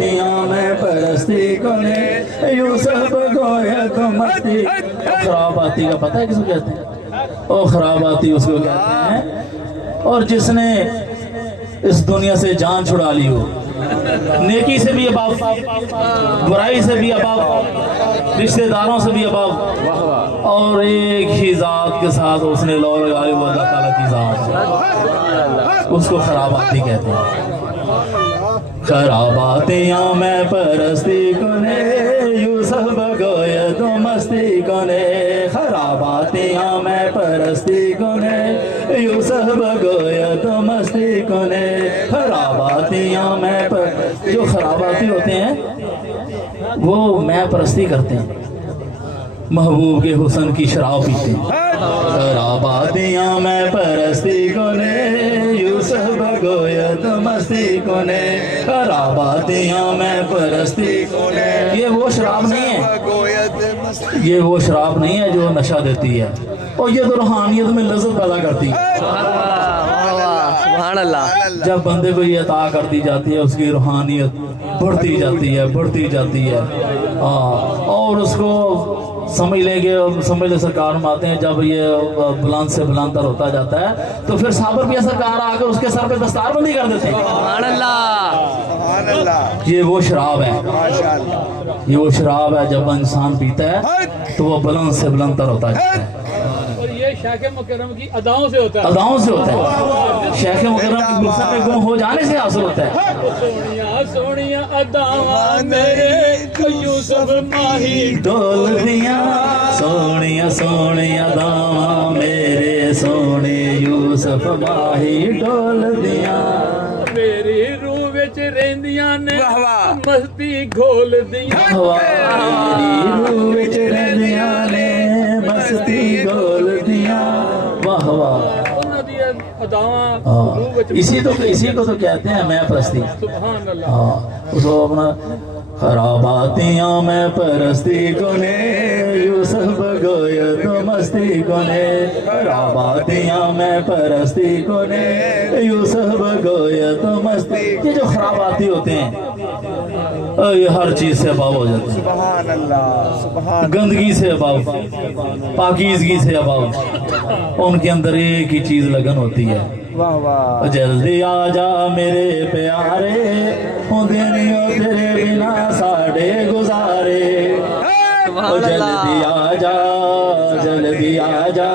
خراباتیاں میں پرستی کنے یوسف گویا تو مستی. خراباتی کا پتہ ہے کس کو کہتے ہیں؟ او خراباتی اس کو کہتے ہیں اور جس نے اس دنیا سے جان چھڑا لی ہو. نیکی سے بھی اباب، برائی سے بھی اباب، رشتہ داروں سے بھی اباب، اور ایک ہی ذات کے ساتھ اس نے لو لگائی وہ اللہ تعالیٰ کی ذات، اس کو خراباتی کہتے ہیں. خراباتیاں میں پرستی کنے یوسف گویا تو مستی کنے. خراباتیاں میں پرستی کنے یوسف گویا تو مستی کنے. خراباتیاں میں جو خراباتی ہوتے ہیں وہ میں پرستی کرتے ہیں، محبوب کے حسن کی شراب پیتے ہیں. خراباتیاں میں پرستی کنے یوسف گویا تو مستی کنے. خراباتیاں میں پرستی کنے. یہ وہ شراب نہیں ہے، یہ وہ شراب نہیں ہے جو نشہ دیتی ہے، اور یہ تو روحانیت میں لذت پیدا کرتی ہے. سبحان اللہ. جب بندے کو یہ عطا کر دی جاتی ہے اس کی روحانیت بڑھتی جاتی ہے، بڑھتی جاتی ہے. اور اس کو سمجھ لے سرکار میں آتے ہیں جب یہ بلند سے بلند تر ہوتا جاتا ہے تو پھر صابر بھی سرکار آ کر اس کے سر پہ دستار بندی کر دیتے ہیں. سبحان اللہ. یہ وہ شراب ہے، یہ وہ شراب ہے جب انسان پیتا ہے تو وہ بلند سے بلند تر ہوتا ہے. اور یہ شیخ مکرم کی اداؤں سے ہوتا ہے، اداؤں سے ہوتا ہے، شیخ مکرم کی گلشن میں گم ہو جانے سے حاصل ہوتا ہے. سونیاں سونیاں اداواں میرے یوسف ماہی ڈول دیاں سونیاں سونیاں اداواں میرے سونے یوسف ماہی ڈول دیاں. میری روح وچ رہندیاں نے مستی گھول دیاں. میری روح وچ رہندیاں نے مستی گھول دیاں. واہ واہ. انہاں دی اداواں روح وچ اسی کو تو کہتے ہیں میں پرستی. سبحان اللہ. ہاں اس کو اپنا خراباتیاں میں پرستی کنے یوسف گویا تو مستی کنے. خراباتیاں میں پرستی کنے یوسف گویا تو مستی. یہ جو خراباتی ہوتے ہیں یہ ہر چیز سے اباب ہو جاتے ہیں. سبحان اللہ. سبحان گندگی سے اباب، پاکیزگی سے اباب. ان کے اندر ایک ہی چیز لگن ہوتی ہے. واہ واہ. جلدی آ جا میرے پیارے ہوندے نہیں ہو تیرے بنا ساڑے گزارے. جلدی آ جا جلدی آ جا